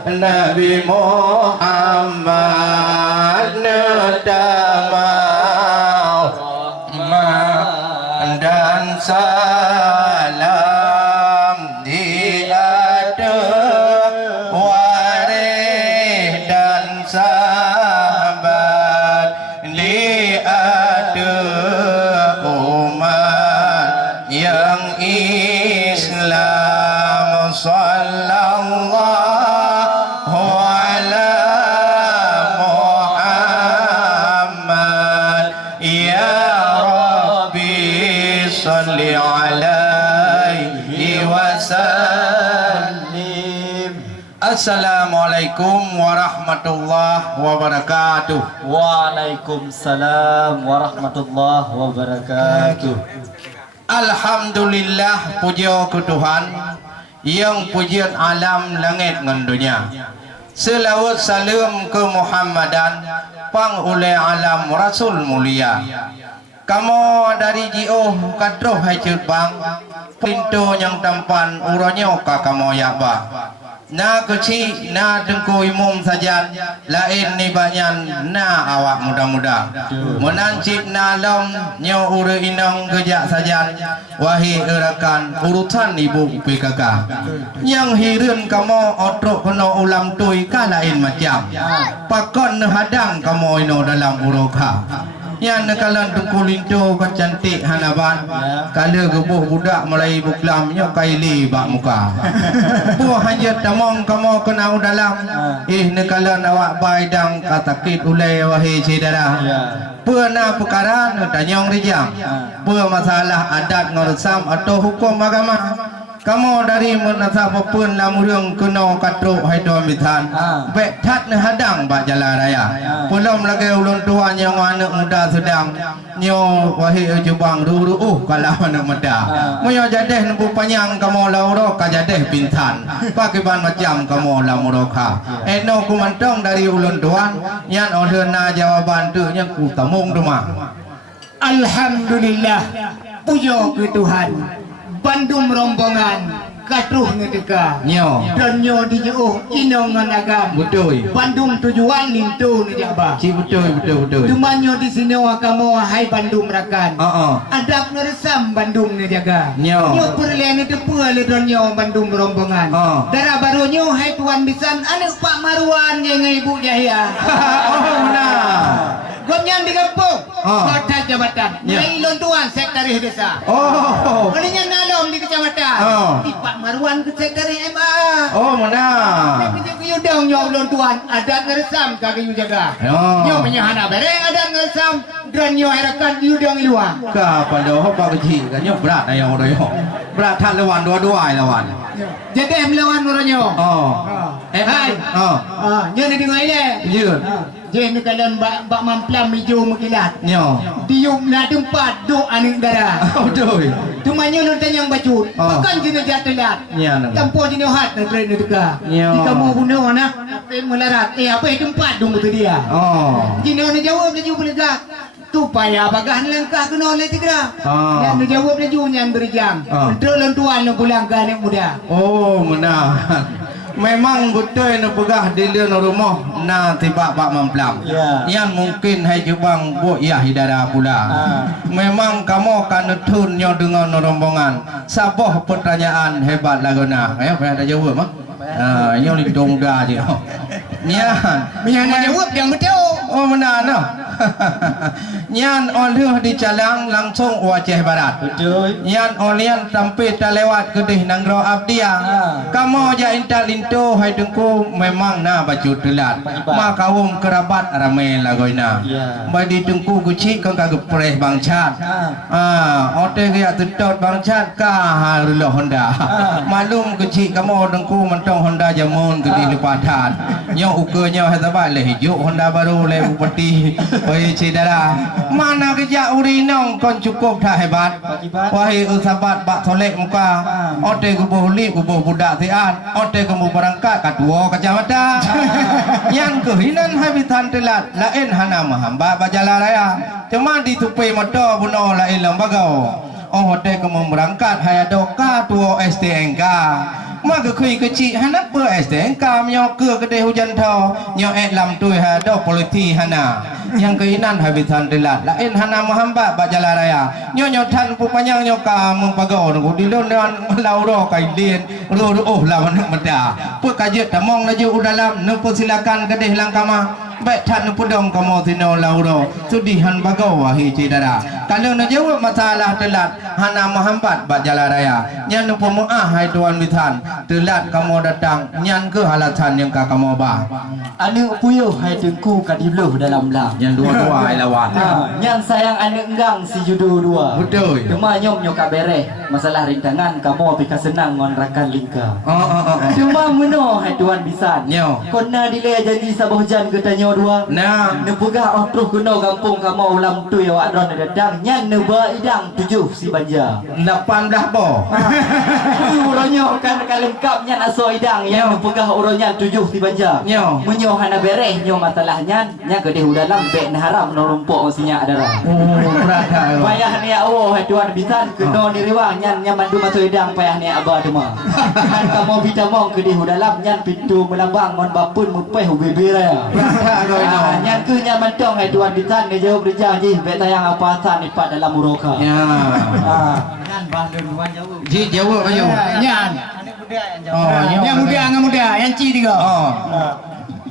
Nabi Muhammad Natamau dan salam di atas waris dan sahabat di atas umat yang Islam. Sallallahu ala Muhammad ya Rabbi salli alaihi wasallim. Assalamualaikum warahmatullahi wabarakatuh. Waalaikumsalam warahmatullahi wabarakatuh. Alhamdulillah, puja ke Tuhan yang pujian alam langit dan dunia. Selawat salam ke Muhammadan pang oleh alam Rasul mulia. Kamu dari jio kadroh hai bang pintu yang tampan uranya ka kamu ya ba. Na kecil na dengku imum saja lain ni banyak na awak muda-muda menancip na lom nyo ure inong gejak saja wahai erakan urutan ibu PKK yang hirun kamu otrok kena ulam tui ka lain macam pakon hadang kamu ino dalam uroka yang nekalan tengku lintu kan cantik hanaban kala gebuh budak Melayu buklamnya kaili bak muka buah hajat tamong kamu kena dalam nekalan awak baidang katakit ulai wahai saudara pernah perkara tanyong rijam masalah adat ngorusam atau hukum agama kamu dari menasa pun lamurung kena katruk haidon mithan bek tat hadang bak jalan raya belum lagi ulun tua yang anak muda sedang nyo wahai jubang ruru kalau anak muda moyo jadeh nempu panjang kamu lauro ka jadeh bintan pakiban macam kamu lamuroka eno kumantong dari ulun tua yang orderna jawaban tu yang ku tamung rumah. Alhamdulillah, puja ke Tuhan. Bandung rombongan katruh ngedeka nyo dan nyo di jauh inong nganagam betul Bandung tujuan lintu ni jaba si betul cuma nyo di sini kamu hai Bandung rakan adab neresam Bandung ni jaga nyo perlian itu puale dan nyo Bandung rombongan darah baru nyo hai tuan bisan anak Pak Marwan yang ibu Jahya nah gomnyang di kampung kota jabatan nyai lontuan sekretaris desa kalinya nalom di kecamatan di Pak Marwan ke sekretaris MA mana kita kuyudang nyo lontuan adat ngeresam kaki yu jaga nyo menyahana bereng adat ngeresam dan nyo herakan yudang iluan ka pada apa kecil kan nyo berat ayo berat tan lawan dua-dua lawan jadi melawan orangnya hai nyo ni dengar ile je ni kalian bak mamplam hijau mekilat nyo dium lah tempat duk aning darah betul cuma nyo nonton yang bacut bukan jenis jatuh campur jenis hat nak train dekat di kamu bunuh nak melarat apa tempat dong betul dia jenis orang jawab dia juga legak tu payah bagah langkah kena oleh tiga yang dijawab dia juga yang berjam untuk lentuan lo pulang ke anak muda menang memang betul nak pegah di dalam rumah na tiba pak mamplam yang mungkin hai jubang buat ya hidara pula memang kamu kan tunnya dengan rombongan sabah pertanyaan hebat laguna pernah ada jawab mah yang ni dong dah je Nyan jawab yang betul benar no nyan oleh di calang langsung wajah barat betul nyan olian sampai terlewat kedih nanggro abdia kamu ja intal lintu hai dengku memang na baju telat ma kawum kerabat ramai lagoina badi dengku guci kau kagak preh bangcat ote dia tetot bangcat ka harulah Honda malum guci kamu dengku mentong Honda jamun kedih lepatan nyo ukenya hatabat leh hijau Honda baru leh bupati wahai saudara mana kerja urinong kon cukup dah hebat wahai sahabat bak solek muka ote kubuh li kubuh budak tian ote kamu berangkat kedua kecamatan yang kehinan habitan telat lain hana mahamba bajala raya cuma ditupai motor bunuh lain lembagau ote kamu berangkat hayado ka tuo STNK Maka kui kecil hana per este kam nyo ke kedai hujan tho nyo lam tui ha do politi hana yang keinan habitan delat lain hana Muhammad ba jalan raya nyo tan pu panjang nyo ka mempagau nu di lon lau ro kai lien ro oh la man meda pu kajet tamong laju dalam nu silakan kedai langkama baik tan pudong kamu tino lauro sudihan bagau wahi cidara kalau nak jawab masalah telat hana Muhammad bak jalan raya nyan nu pemuah hai tuan bitan telat kamu datang nyan ke halatan yang kamu ba Anu puyuh hai tengku kadibluh dalam lam. yang dua-dua ai lawan Yang sayang anu enggang si judo dua. betul Cuma nyom nyoka bereh masalah rintangan kamu apika senang ngon rakan lingka. Cuma meno hai tuan bisan. Nyo. Kona dile janji sabah jan ke tanyo dua. nah Nepugah otruh kuno kampung kamu ulam tu ya wak dron datang nyan neba idang 7 si banja. 18 bo Uronyo kan lengkap nyan aso idang yang nepugah uronyo 7 si banja. Nyo. Menyo hana bereh nyo masalahnya nya kedeh dalam bek haram no rumpuk sinya adara. berada Payah ni awak hai tuan bisan kena diriwang nyan nyaman du masuk idang payah ni abah dema. Kan kamu bitamong kedeh dalam nyan pintu melambang ngon bapun mupeh bebe raya. Nyan ke nyan mantong hai tuan bisan ke jauh berjah ji bek tayang apa asan ipat dalam muroka. ya Nyan bandun wan jauh. ji jawab ayo Nyan. Anak muda yang jauh. oh Yang muda dengan muda, yang ci tiga. oh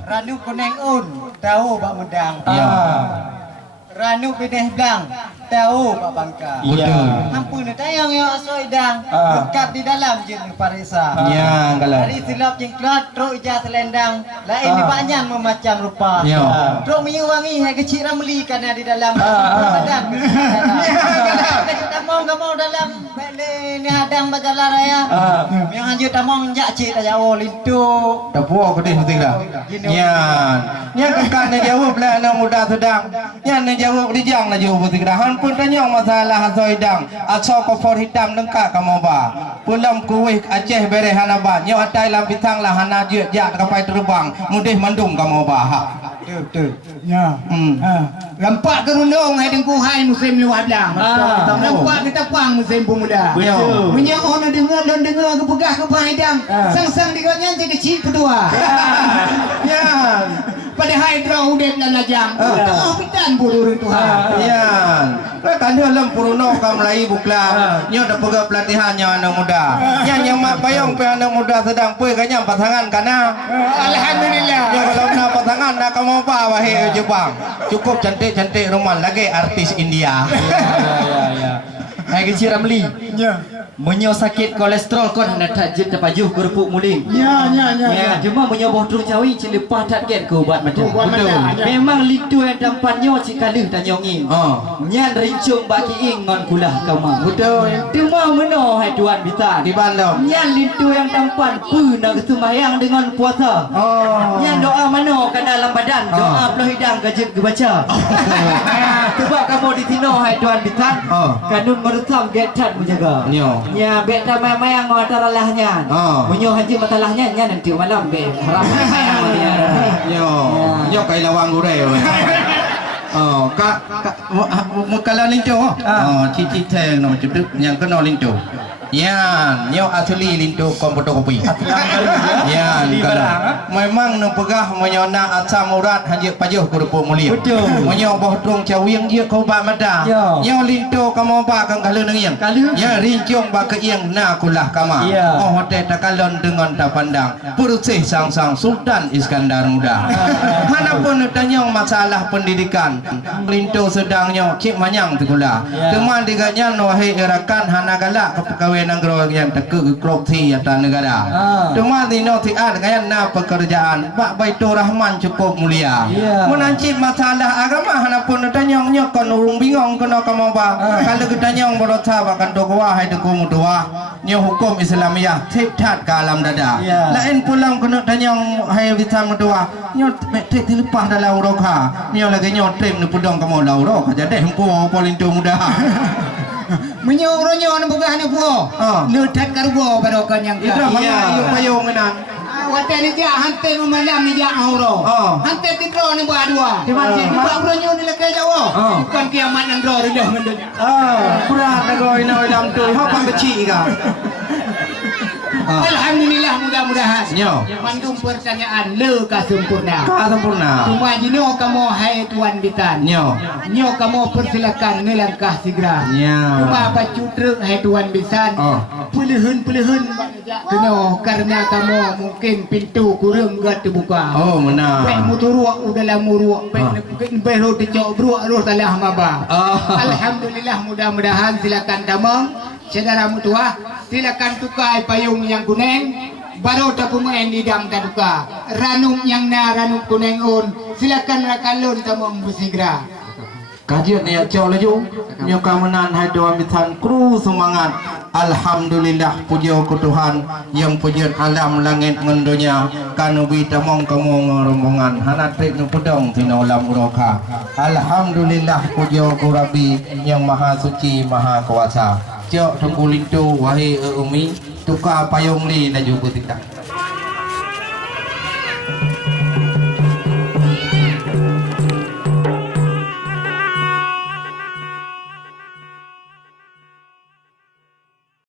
Ranu kuneng un tahu bak mudang. ya Ranu pineh blang tahu bak bangka. betul Ampun tayang yo aso idang dekat di dalam je parisa. ya kalau Dari silap jengklat truk ija selendang lain di banyak memacam rupa. Ya. Truk menyuwangi hai kecil ramli karena di dalam badan. Kita tamong kamu dalam bele ni hadang bajalan raya. Yang anjur tamong jak cik dah jauh lintu. dah puas ke dia tinggal nyan kan nak jawab lah anak muda sedang nyan nak jawab di jang nak jawab tinggal han pun tanya masalah asal hidang asal kofor hitam dengkak kamu ba pulam kuih Aceh bereh hana ba nyo atai lam bitang lah hana je jak kapai terbang mudih mandung kamu ba ha Betul. Ya. Lampak ke rundung hai dengku hai musim luar belang. Lampak kita puang musim pemuda. Betul. Punya orang dengar dan dengar ke pegah ke pahidang. Sang-sang diganya jadi kecil kedua. ya Pada hai draw udep dan lajang. Oh, pitan bulu Tuhan. ya kan dalam puruno kam lai bukla nyo dah pegang pelatihan nyo anak muda yang mak bayong pe anak muda sedang pe kanya pasangan kana Alhamdulillah. ya kalau nak pasangan nak kamu apa wahai Jepang cukup cantik-cantik rumah lagi artis India Hai kecil ramli. Ya. Menyo sakit kolesterol kon nak tajit tapajuh kerupuk muling. Ya. Cuma menyo bohdrung cawi cilepah tak get ke ubat mata. Ubat mata. Memang litu yang tampannya cikalih tanyonging. Nyan rincung baki ing ngon kulah kama. betul Cuma meno hai tuan bitan. di bandung Nyan litu yang tampan pu nak sembahyang dengan puasa. Nyan doa mano kan dalam badan. Doa peluh hidang gajib kebaca. Sebab kamu di tino hai tuan bitan. Kanun meresam getat menjaga. nyo Ya, bet tamai mayang antara lahnya. Menyo haji masalahnya nya nanti malam be haram mayang dia. nyo kai lawang gure kalau lintu cici teng no ciput yang kena lintu nyo asli lintu komputer kopi kalau memang nu pegah menyona asam urat hanya pajuh kerupuk mulia menyo bohdrung cawiang dia kau ba mada nyo lintu kamu ba kang kalu nengiang ya rincung ba ke iang na kulah kama hotel takalon dengan tak pandang purusih sang-sang Sultan Iskandar Muda mana pun tanya masalah pendidikan lintu sedangnya cik manyang tikula teman diganya wahai erakan hana galak kepegawai nanggro yang tekuk klopti atas negara teman dino tiad gaya na pekerjaan Pak Baitur Rahman cukup mulia menancip masalah agama hana pun tanya kon urung bingung kena kamu ba kalau kita nyong berosa bahkan doa hai deku mutua nyo hukum Islamiah tip tat kalam dada lain pulang kena tanya hai bitan mutua nyo tek dilepah dalam uroka nyo lagi nyo trem ni pudong kamu lau uroka jadi hempu polintu muda Menyo-ronyo na bugahan na po. Lutat karbo barokan yang ka. Iya, payung nan. Wate ni dia hante memalam ni dia auro. Hante tikro ni buat dua. Buat ronyo ni lekay jawo. Bukan kiamat nang ro dah mendunya. Berat dah kau ina dalam tu. Hau pang kecil ka. Alhamdulillah mudah-mudahan. Nyo. Mandum pertanyaan le ka sempurna. Ka sempurna. Cuma jino kamu hai tuan bitan. Nyo. Nyo kamu persilakan ngelangkah segera. Ya. Cuma bacu truk hai tuan bitan. Pulihun kena karena kamu mungkin pintu kurang gak terbuka. Oh benar. Pek muturuak udah lama ruak. Pek beru dicok beruak roh talah maba. Alhamdulillah mudah-mudahan silakan damang. Saudara mutua, silakan tukar payung yang kuning. Baru tak pemain di dam tak tukar. Ranum yang na ranum kuning on. Silakan rakalun tamang bersegera. Kajian ni jauh laju. Nyo kamenan hai doa mitan kru semangat. Alhamdulillah puja ku Tuhan yang pujian alam langit ngan dunia. Kanu bi tamong kamu rombongan hanat trip nu pedong tino lam uroka. Alhamdulillah puja ku Rabbi yang maha suci maha kuasa. Jok tunggu lintu wahai umi tukar payung ni laju ku tidak.